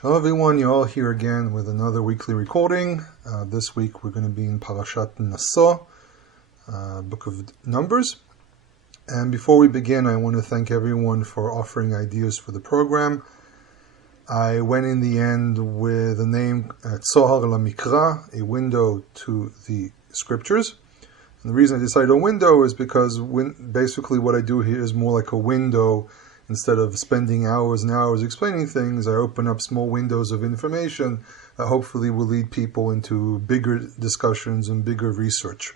Hello everyone, you're all here again with another weekly recording. This week we're going to be in Parashat Naso, book of Numbers. And before we begin, I want to thank everyone for offering ideas for the program. I went in the end with the name Tzohar LaMikra, a window to the scriptures. And the reason I decided on window is because basically what I do here is more like a window. Instead of spending hours and hours explaining things, I open up small windows of information that hopefully will lead people into bigger discussions and bigger research.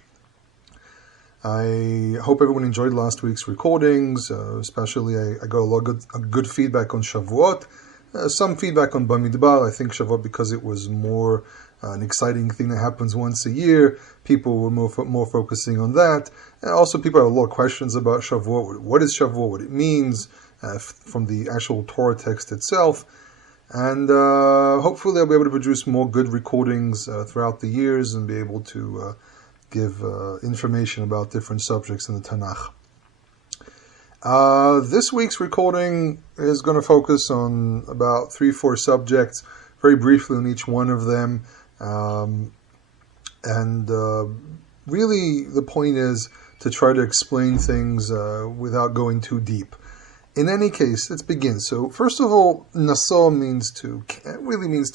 I hope everyone enjoyed last week's recordings, especially I got a lot of good feedback on Shavuot, some feedback on Bamidbar. I think Shavuot, because it was more an exciting thing that happens once a year, people were more focusing on that. And also people had a lot of questions about Shavuot. What is Shavuot? What it means? From the actual Torah text itself, and hopefully I'll be able to produce more good recordings throughout the years and be able to give information about different subjects in the Tanakh. This week's recording is going to focus on about 3-4 subjects, very briefly on each one of them, and really the point is to try to explain things without going too deep. In any case, let's begin. So, first of all, Naso means to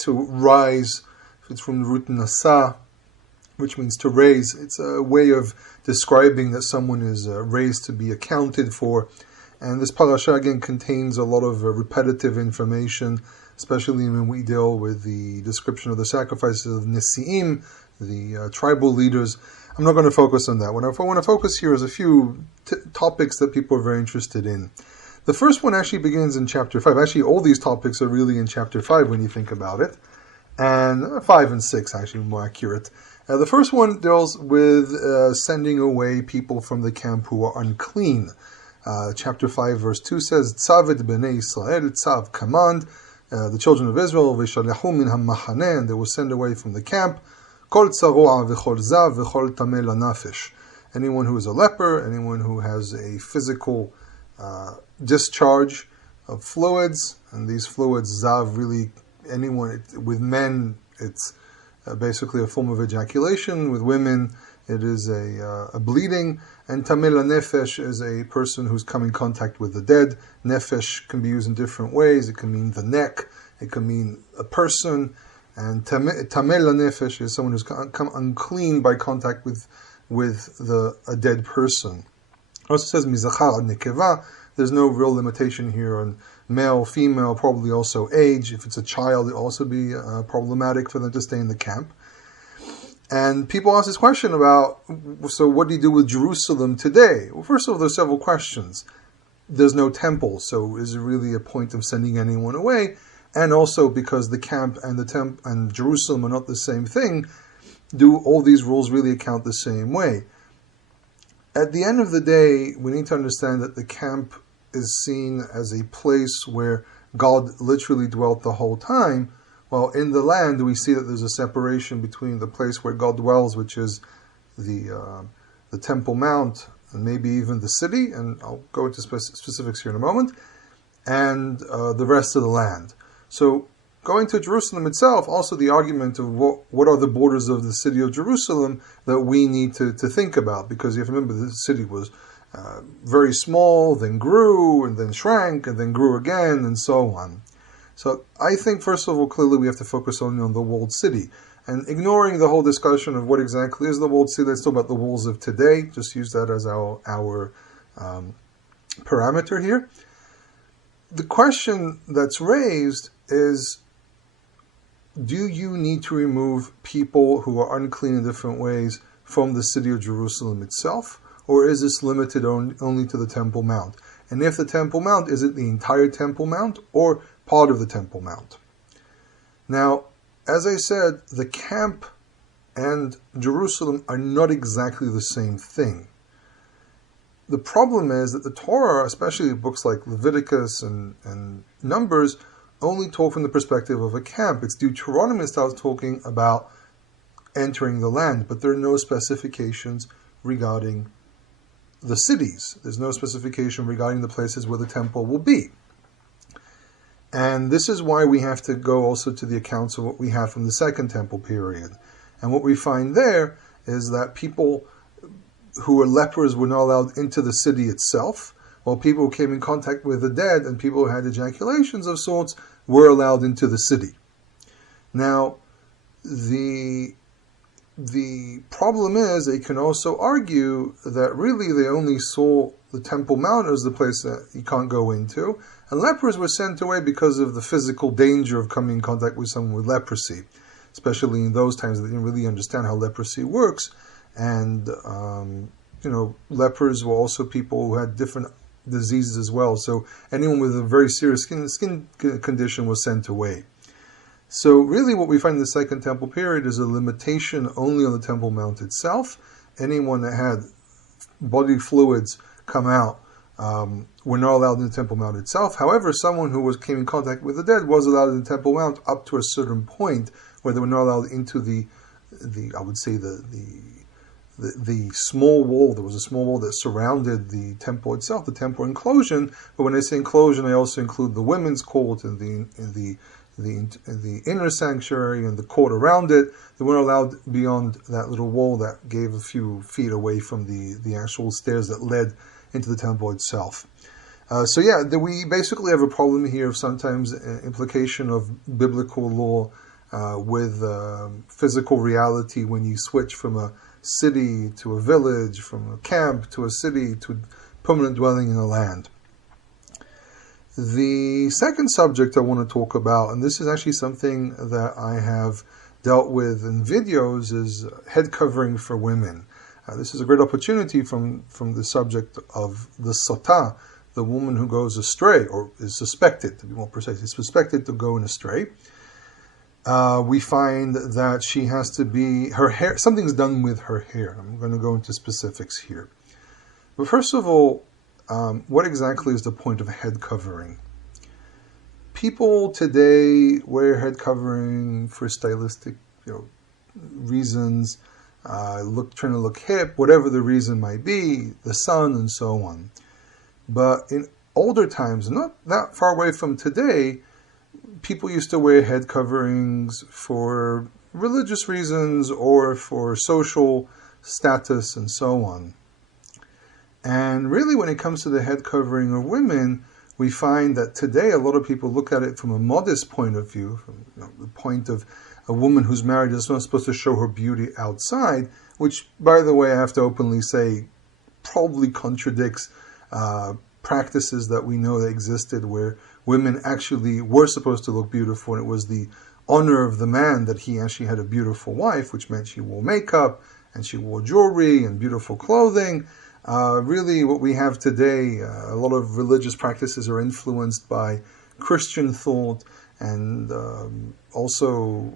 rise. It's from the root Nasa, which means to raise. It's a way of describing that someone is raised to be accounted for. And this parasha, again, contains a lot of repetitive information, especially when we deal with the description of the sacrifices of Nesi'im, the tribal leaders. I'm not going to focus on that. What I want to focus here is a few topics that people are very interested in. The first one actually begins in chapter 5. Actually, all these topics are really in chapter 5 when you think about it. And 5 and 6, actually, more accurate. The first one deals with sending away people from the camp who are unclean. Chapter 5, verse 2 says, Tzav et b'nei Yisrael, Tzav, command, the children of Israel, v'shalechu min ha'machaneh, and they will send away from the camp, kol tzaro'a v'chol zav v'chol tameh lanafesh. Anyone who is a leper, anyone who has a physical discharge of fluids, and these fluids, zav, really anyone, with men it's basically a form of ejaculation, with women it is a bleeding, and tameh lanefesh is a person who's come in contact with the dead. Nefesh can be used in different ways. It can mean the neck, it can mean a person, and tameh lanefesh is someone who's come unclean by contact with a dead person. It also says mizachar ad nekeva. There's no real limitation here on male, female, probably also age. If it's a child, it'll also be problematic for them to stay in the camp. And people ask this question about, so what do you do with Jerusalem today? Well, first of all, there's several questions. There's no temple, so is it really a point of sending anyone away? And also, because the camp and Jerusalem are not the same thing, do all these rules really account the same way? At the end of the day, we need to understand that the camp is seen as a place where God literally dwelt the whole time. Well, in the land, we see that there's a separation between the place where God dwells, which is the Temple Mount, and maybe even the city, and I'll go into specifics here in a moment, and the rest of the land. So, going to Jerusalem itself, also the argument of what are the borders of the city of Jerusalem that we need to think about, because you have to remember the city was very small, then grew, and then shrank, and then grew again, and so on. So I think, first of all, clearly we have to focus only on the walled city, and ignoring the whole discussion of what exactly is the walled city. Let's talk about the walls of today. Just use that as our parameter here. The question that's raised is, do you need to remove people who are unclean in different ways from the city of Jerusalem itself? Or is this limited only to the Temple Mount? And if the Temple Mount, is it the entire Temple Mount or part of the Temple Mount? Now, as I said, the camp and Jerusalem are not exactly the same thing. The problem is that the Torah, especially books like Leviticus and Numbers, only talk from the perspective of a camp. It's Deuteronomy that starts talking about entering the land, but there are no specifications regarding the cities. There's no specification regarding the places where the temple will be. And this is why we have to go also to the accounts of what we have from the Second Temple period. And what we find there is that people who were lepers were not allowed into the city itself, while people who came in contact with the dead and people who had ejaculations of sorts were allowed into the city. Now, the problem is they can also argue that really they only saw the Temple Mount as the place that you can't go into, and lepers were sent away because of the physical danger of coming in contact with someone with leprosy, especially in those times they didn't really understand how leprosy works, and lepers were also people who had different diseases as well, so anyone with a very serious skin condition was sent away. So really what we find in the Second Temple period is a limitation only on the Temple Mount itself. Anyone that had body fluids come out were not allowed in the Temple Mount itself. However, someone who came in contact with the dead was allowed in the Temple Mount up to a certain point where they were not allowed into the small wall. There was a small wall that surrounded the temple itself, the temple enclosure. But when I say enclosure, I also include the women's court and the inner sanctuary and the court around it. They weren't allowed beyond that little wall that gave a few feet away from the actual stairs that led into the temple itself. We basically have a problem here of sometimes implication of biblical law with physical reality when you switch from a city to a village, from a camp to a city to a permanent dwelling in the land. The second subject I want to talk about, and this is actually something that I have dealt with in videos, is head covering for women. This is a great opportunity from the subject of the sotah, the woman who goes astray, or is suspected, to be more precise, is suspected to go astray. We find that she has to be, her hair, something's done with her hair. I'm going to go into specifics here. But first of all, what exactly is the point of head covering? People today wear head covering for stylistic, reasons, trying to look hip, whatever the reason might be, the sun and so on. But in older times, not that far away from today, people used to wear head coverings for religious reasons or for social status and so on. And really when it comes to the head covering of women, we find that today a lot of people look at it from a modest point of view, from the point of a woman who's married is not supposed to show her beauty outside, which, by the way, I have to openly say, probably contradicts practices that we know that existed where women actually were supposed to look beautiful, and it was the honor of the man that he actually had a beautiful wife, which meant she wore makeup and she wore jewelry and beautiful clothing. Really what we have today, a lot of religious practices are influenced by Christian thought and also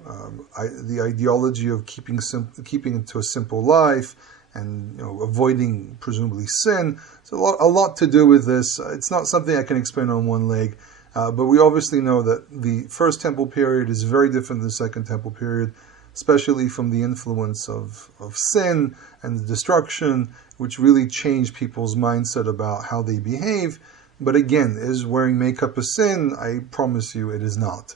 the ideology of keeping it to a simple life and avoiding presumably sin. So a lot to do with this. It's not something I can explain on one leg, but we obviously know that the First Temple period is very different than the Second Temple period, especially from the influence of sin and the destruction, which really changed people's mindset about how they behave. But again, is wearing makeup a sin? I promise you it is not.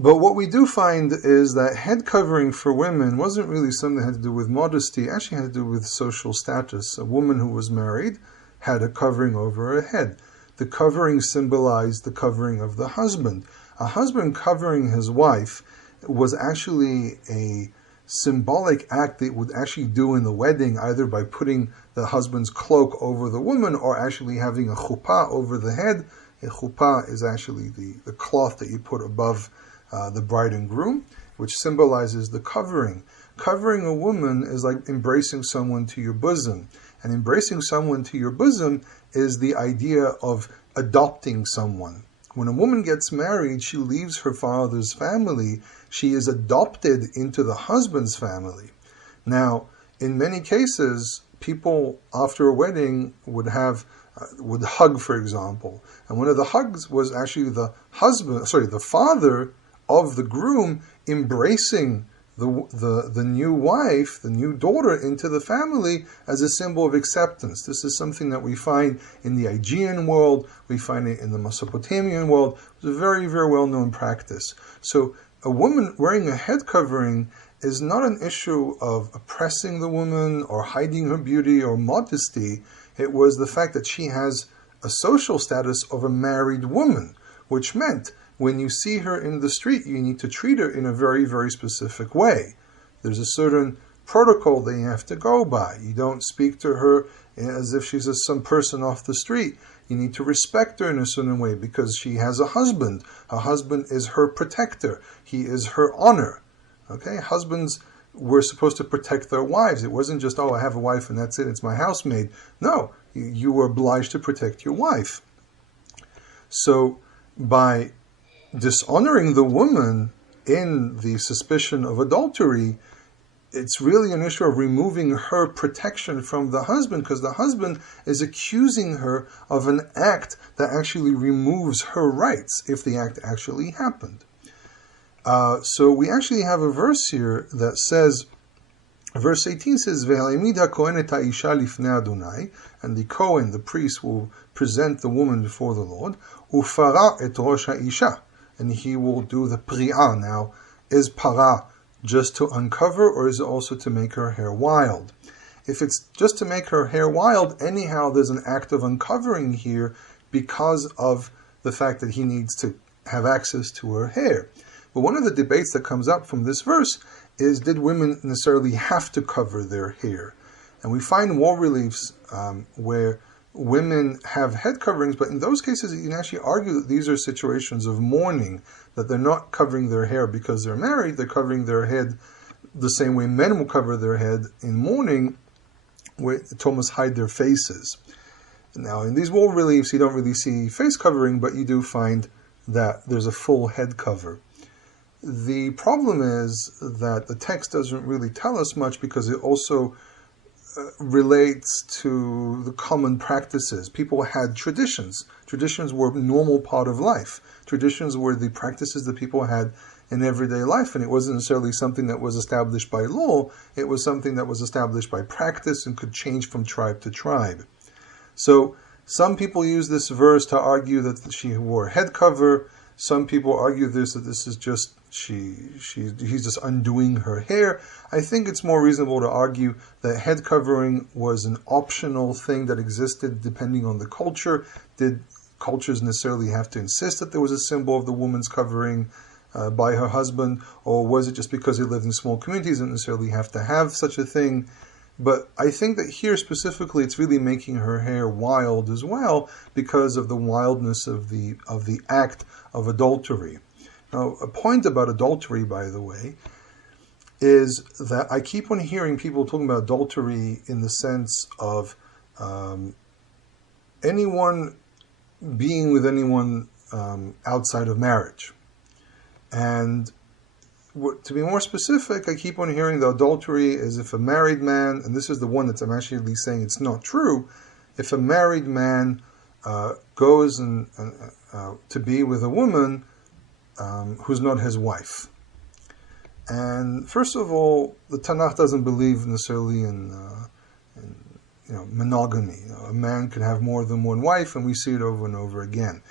But what we do find is that head covering for women wasn't really something that had to do with modesty. It actually had to do with social status. A woman who was married had a covering over her head. The covering symbolized the covering of the husband. A husband covering his wife was actually a symbolic act that would actually do in the wedding, either by putting the husband's cloak over the woman or actually having a chuppah over the head. A chuppah is actually the cloth that you put above the bride and groom, which symbolizes the covering. Covering a woman is like embracing someone to your bosom. And embracing someone to your bosom is the idea of adopting someone. When a woman gets married, she leaves her father's family. She is adopted into the husband's family. Now, in many cases, people after a wedding would hug, for example. And one of the hugs was actually the father of the groom embracing the new wife, the new daughter into the family as a symbol of acceptance. This is something that we find in the Aegean world, we find it in the Mesopotamian world. It's a very, very well-known practice. So a woman wearing a head covering is not an issue of oppressing the woman or hiding her beauty or modesty. It was the fact that she has a social status of a married woman, which meant when you see her in the street, you need to treat her in a very, very specific way. There's a certain protocol that you have to go by. You don't speak to her as if she's some person off the street. You need to respect her in a certain way because she has a husband. Her husband is her protector. He is her honor. Okay? Husbands were supposed to protect their wives. It wasn't just, oh, I have a wife and that's it, it's my housemaid. No, you were obliged to protect your wife. So by dishonoring the woman in the suspicion of adultery, it's really an issue of removing her protection from the husband, because the husband is accusing her of an act that actually removes her rights if the act actually happened. So we actually have a verse here that says, verse 18 says, "Ve'ha'imida kohen et ha'isha lifnei Adonai," and the Kohen, the priest, will present the woman before the Lord, "Ufara et rosh ha'isha," and he will do the pri'ah. Now, is para just to uncover, or is it also to make her hair wild? If it's just to make her hair wild, anyhow, there's an act of uncovering here because of the fact that he needs to have access to her hair. But one of the debates that comes up from this verse is, did women necessarily have to cover their hair? And we find wall reliefs where women have head coverings, but in those cases you can actually argue that these are situations of mourning, that they're not covering their hair because they're married, they're covering their head the same way men will cover their head in mourning, where to almost hide their faces. Now in these wall reliefs you don't really see face covering, but you do find that there's a full head cover. The problem is that the text doesn't really tell us much because it also relates to the common practices. People had traditions. Traditions were a normal part of life. Traditions were the practices that people had in everyday life, and it wasn't necessarily something that was established by law. It was something that was established by practice and could change from tribe to tribe. So some people use this verse to argue that she wore a head cover. Some people argue that this is just he's just undoing her hair. I think it's more reasonable to argue that head covering was an optional thing that existed depending on the culture. Did cultures necessarily have to insist that there was a symbol of the woman's covering by her husband, or was it just because they lived in small communities and necessarily have to have such a thing? But I think that here specifically it's really making her hair wild as well because of the wildness of the act of adultery. Now, a point about adultery, by the way, is that I keep on hearing people talking about adultery in the sense of anyone being with anyone outside of marriage. And to be more specific, I keep on hearing the adultery is if a married man, and this is the one that I'm actually saying it's not true, if a married man goes to be with a woman who's not his wife. And first of all, the Tanakh doesn't believe necessarily in monogamy. A man can have more than one wife, and we see it over and over again.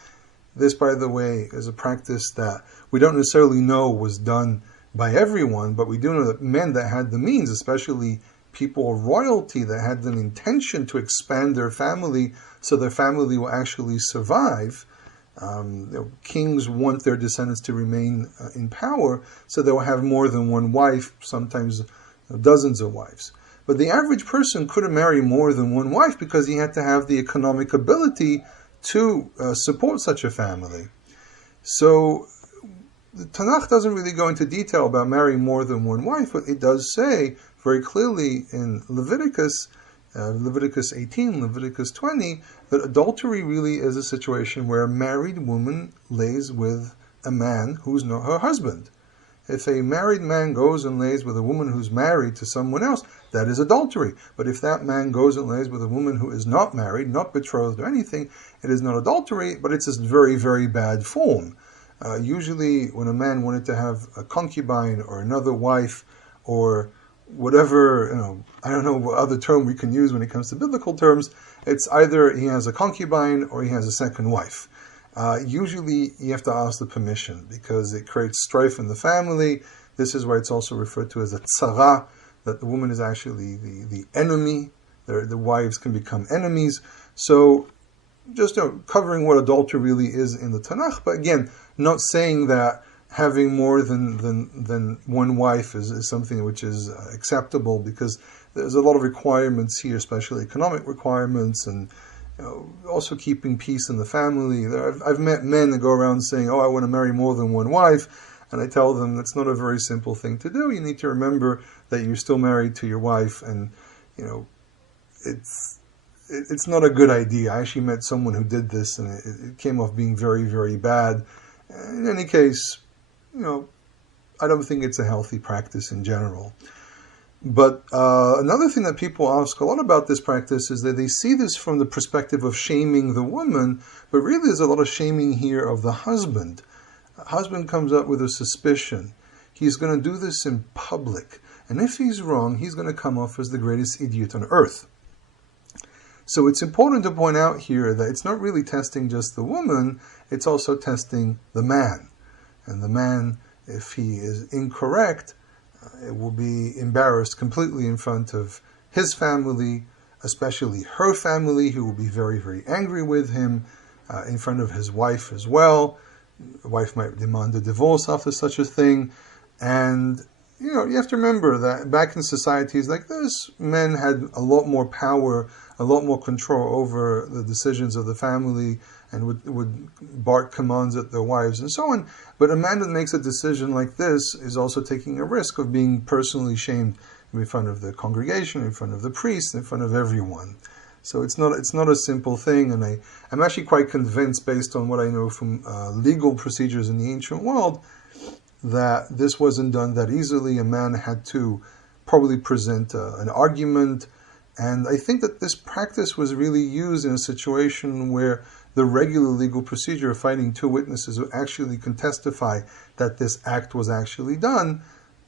This, by the way, is a practice that we don't necessarily know was done by everyone, but we do know that men that had the means, especially people of royalty that had an intention to expand their family so their family will actually survive. Kings want their descendants to remain in power, so they will have more than one wife, sometimes dozens of wives. But the average person couldn't marry more than one wife because he had to have the economic ability to support such a family. So the Tanakh doesn't really go into detail about marrying more than one wife, but it does say very clearly in Leviticus 18, Leviticus 20, that adultery really is a situation where a married woman lays with a man who's not her husband. If a married man goes and lays with a woman who's married to someone else, that is adultery. But if that man goes and lays with a woman who is not married, not betrothed or anything, it is not adultery, but it's a very, very bad form. Usually when a man wanted to have a concubine or another wife or whatever, I don't know what other term we can use when it comes to biblical terms, it's either he has a concubine or he has a second wife. Usually you have to ask the permission because it creates strife in the family. This is why it's also referred to as a tzara, that the woman is actually the enemy. The wives can become enemies. So just covering what adultery really is in the Tanakh, but again, not saying that having more than one wife is something which is acceptable, because there's a lot of requirements here, especially economic requirements, and also keeping peace in the family. I've met men that go around saying, "Oh, I want to marry more than one wife," and I tell them that's not a very simple thing to do. You need to remember that you're still married to your wife, and it's not a good idea. I actually met someone who did this, and it came off being very, very bad. In any case, I don't think it's a healthy practice in general. But another thing that people ask a lot about this practice is that they see this from the perspective of shaming the woman, but really there's a lot of shaming here of the husband. A husband comes up with a suspicion. He's going to do this in public. And if he's wrong, he's going to come off as the greatest idiot on earth. So it's important to point out here that it's not really testing just the woman, it's also testing the man. And the man, if he is incorrect, it will be embarrassed completely in front of his family, especially her family, who will be very, very angry with him, in front of his wife as well. The wife might demand a divorce after such a thing. And you have to remember that back in societies like this, men had a lot more power, a lot more control over the decisions of the family, and would bark commands at their wives and so on. But a man that makes a decision like this is also taking a risk of being personally shamed in front of the congregation, in front of the priest, in front of everyone. So it's not a simple thing, and I'm actually quite convinced, based on what I know from legal procedures in the ancient world, that this wasn't done that easily. A man had to probably present an argument, and I think that this practice was really used in a situation where the regular legal procedure of finding two witnesses who actually can testify that this act was actually done,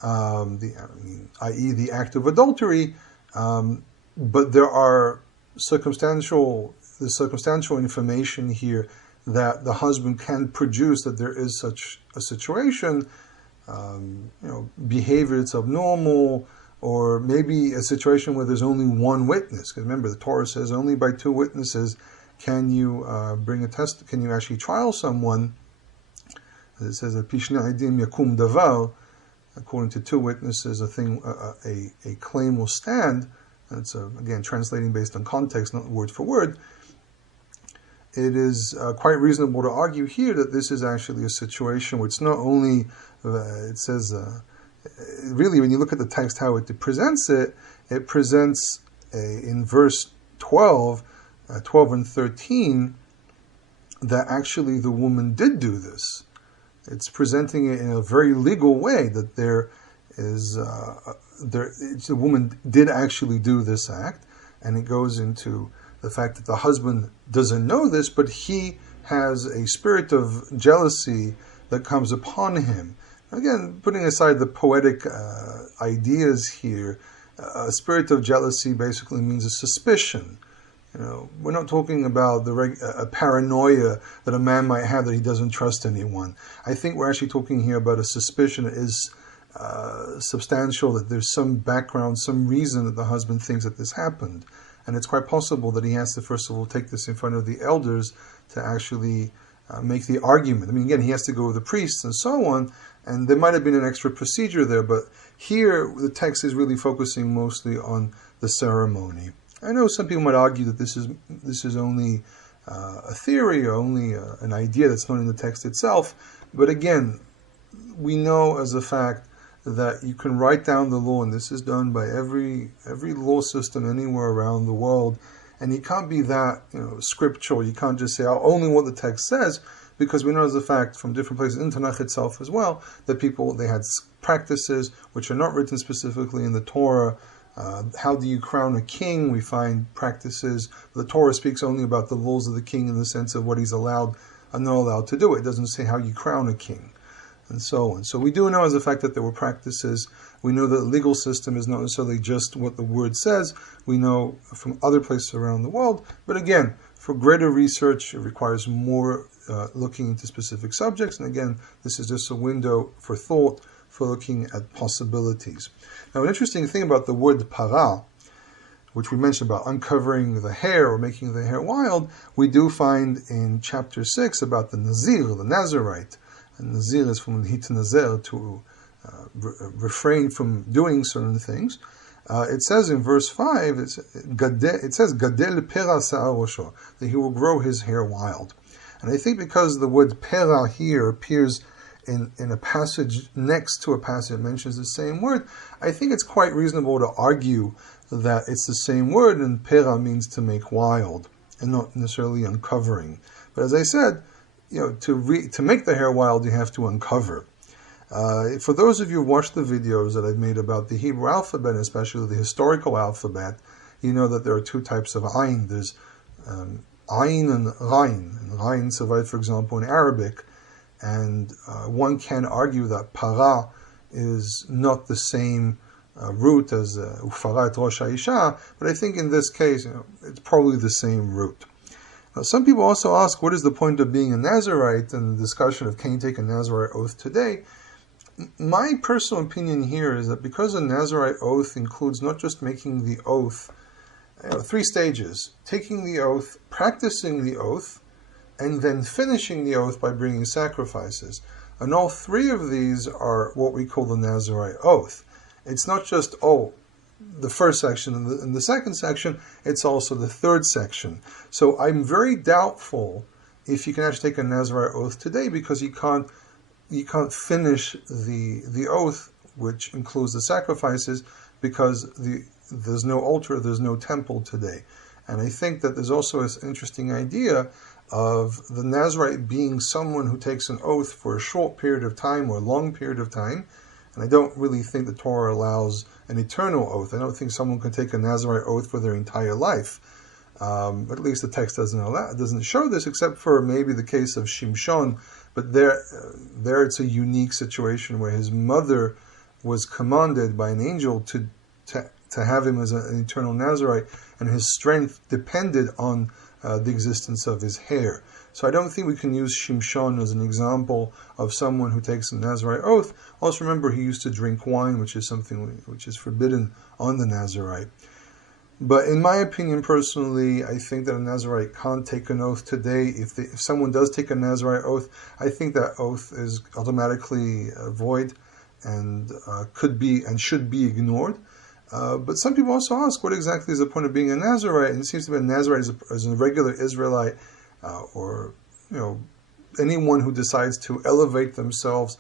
i.e. the act of adultery, but there are circumstantial information here that the husband can produce that there is such a situation, behavior that's abnormal, or maybe a situation where there's only one witness. Because remember, the Torah says only by two witnesses can you bring a test. Can you actually trial someone? As it says, "Pishna edim yakum davar." According to two witnesses, a claim will stand. That's again translating based on context, not word for word. It is quite reasonable to argue here that this is actually a situation where it's not only, it says, really when you look at the text how it presents in verse 12 and 13, that actually the woman did do this. It's presenting it in a very legal way, that the woman did actually do this act, and it goes into the fact that the husband doesn't know this, but he has a spirit of jealousy that comes upon him. Again, putting aside the poetic ideas here, a spirit of jealousy basically means a suspicion. We're not talking about a paranoia that a man might have that he doesn't trust anyone. I think we're actually talking here about a suspicion that is substantial, that there's some background, some reason that the husband thinks that this happened. And it's quite possible that he has to, first of all, take this in front of the elders to actually make the argument. I mean, again, he has to go with the priests and so on, and there might have been an extra procedure there, but here the text is really focusing mostly on the ceremony. I know some people might argue that this is only a theory or only an idea that's not in the text itself, but again, we know as a fact that you can write down the law, and this is done by every law system anywhere around the world, and you can't be that scriptural. You can't just say only what the text says, because we know as a fact from different places in Tanakh itself as well that they had practices which are not written specifically in the Torah. How do you crown a king? We find practices. The Torah speaks only about the laws of the king in the sense of what he's allowed are not allowed to do it. It doesn't say how you crown a king, and so on. So we do know as a fact that there were practices. We know that the legal system is not necessarily just what the word says. We know from other places around the world. But again, for greater research, it requires more looking into specific subjects. And again, this is just a window for thought, for looking at possibilities. Now, an interesting thing about the word para, which we mentioned about uncovering the hair or making the hair wild, we do find in chapter 6 about the Nazir, the Nazarite. And Nazir is from hit Nazer, to refrain from doing certain things. It says in verse 5, it says, Gadel pera sa'ar rosho, that he will grow his hair wild. And I think because the word pera here appears in a passage next to a passage that mentions the same word, I think it's quite reasonable to argue that it's the same word, and pera means to make wild, and not necessarily uncovering. But as I said, to make the hair wild, you have to uncover. For those of you who watched the videos that I've made about the Hebrew alphabet, especially the historical alphabet, you know that there are two types of ayin. There's ayin and rayin. And rayin survives, for example, in Arabic, and one can argue that para is not the same root as ufarat rosh ha'isha, but I think in this case, it's probably the same root. Now, some people also ask, what is the point of being a Nazarite, and the discussion of can you take a Nazarite oath today? My personal opinion here is that because a Nazarite oath includes not just making the oath, 3 stages: taking the oath, practicing the oath, and then finishing the oath by bringing sacrifices. And all 3 of these are what we call the Nazarite oath. It's not just, the first section and the second section, it's also the 3rd section. So I'm very doubtful if you can actually take a Nazarite oath today, because you can't finish the oath, which includes the sacrifices, because there's no altar, there's no temple today. And I think that there's also this interesting idea of the Nazarite being someone who takes an oath for a short period of time or a long period of time. And I don't really think the Torah allows an eternal oath. I don't think someone can take a Nazarite oath for their entire life. At least the text doesn't show this, except for maybe the case of Shimshon. But there it's a unique situation where his mother was commanded by an angel to have him as an eternal Nazarite, and his strength depended on the existence of his hair. So I don't think we can use Shimshon as an example of someone who takes a Nazarite oath. Also remember, he used to drink wine, which is something which is forbidden on the Nazarite. But in my opinion, personally, I think that a Nazarite can't take an oath today. If someone does take a Nazarite oath, I think that oath is automatically void and could be and should be ignored. But some people also ask, what exactly is the point of being a Nazarite? And it seems to be a Nazarite as a regular Israelite, or anyone who decides to elevate themselves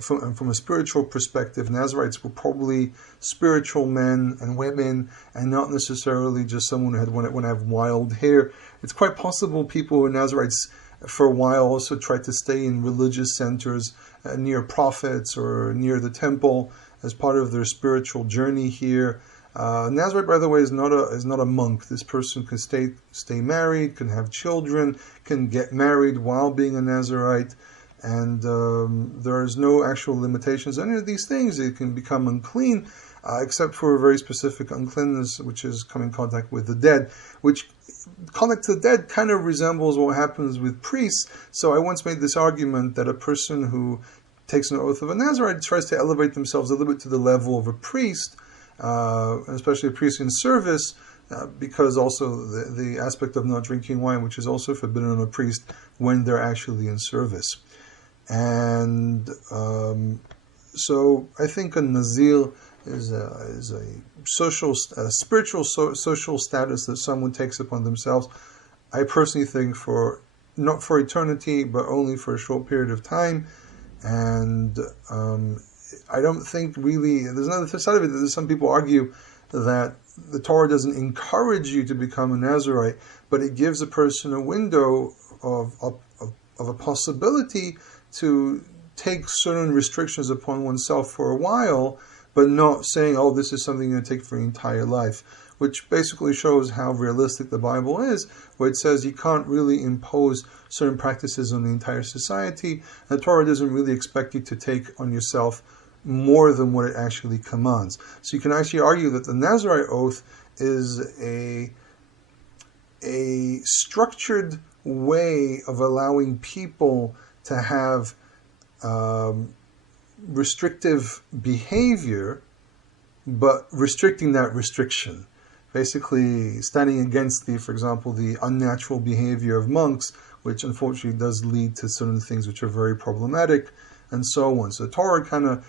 from a spiritual perspective. Nazarites were probably spiritual men and women, and not necessarily just someone who want to have wild hair. It's quite possible people who are Nazarites for a while also tried to stay in religious centers near prophets or near the temple as part of their spiritual journey here. Nazarite, by the way, is not a monk. This person can stay married, can have children, can get married while being a Nazarite, and there is no actual limitations on any of these things. It can become unclean, except for a very specific uncleanness, which is coming in contact with the dead, which contact to the dead kind of resembles what happens with priests. So I once made this argument that a person who takes an oath of a Nazarite tries to elevate themselves a little bit to the level of a priest, especially a priest in service, because also the aspect of not drinking wine, which is also forbidden on a priest when they're actually in service. And so I think a Nazir is a spiritual social status that someone takes upon themselves. I personally think not for eternity, but only for a short period of time. And I don't think really, there's another side of it, that some people argue that the Torah doesn't encourage you to become a Nazarite, but it gives a person a window of a possibility to take certain restrictions upon oneself for a while, but not saying, this is something you're going to take for your entire life. which basically shows how realistic the Bible is, where it says you can't really impose certain practices on the entire society. The Torah doesn't really expect you to take on yourself more than what it actually commands. So you can actually argue that the Nazarite oath is a structured way of allowing people to have restrictive behavior, but restricting that restriction. Basically standing against for example, the unnatural behavior of monks, which unfortunately does lead to certain things which are very problematic, and so on. So the Torah kind of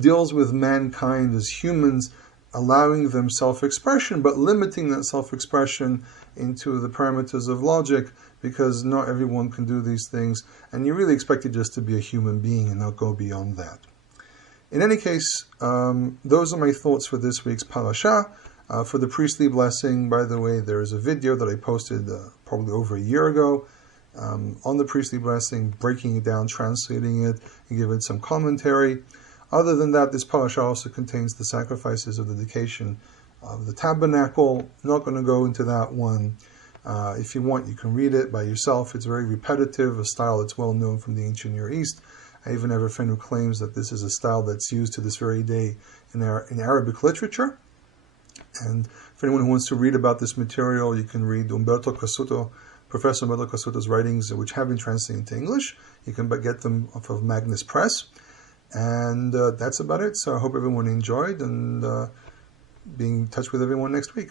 deals with mankind as humans, allowing them self-expression, but limiting that self-expression into the parameters of logic, because not everyone can do these things, and you're really expected just to be a human being and not go beyond that. In any case, those are my thoughts for this week's parasha. For the priestly blessing, by the way, there is a video that I posted probably over a year ago on the priestly blessing, breaking it down, translating it, and giving some commentary. Other than that, this parasha also contains the sacrifices of the dedication of the tabernacle. Not going to go into that one. If you want, you can read it by yourself. It's very repetitive, a style that's well known from the ancient Near East. I even have a friend who claims that this is a style that's used to this very day in Arabic literature. And for anyone who wants to read about this material, you can read Professor Umberto Cassuto's writings, which have been translated into English. You can get them off of Magnus Press. And that's about it. So I hope everyone enjoyed, and be in touch with everyone next week.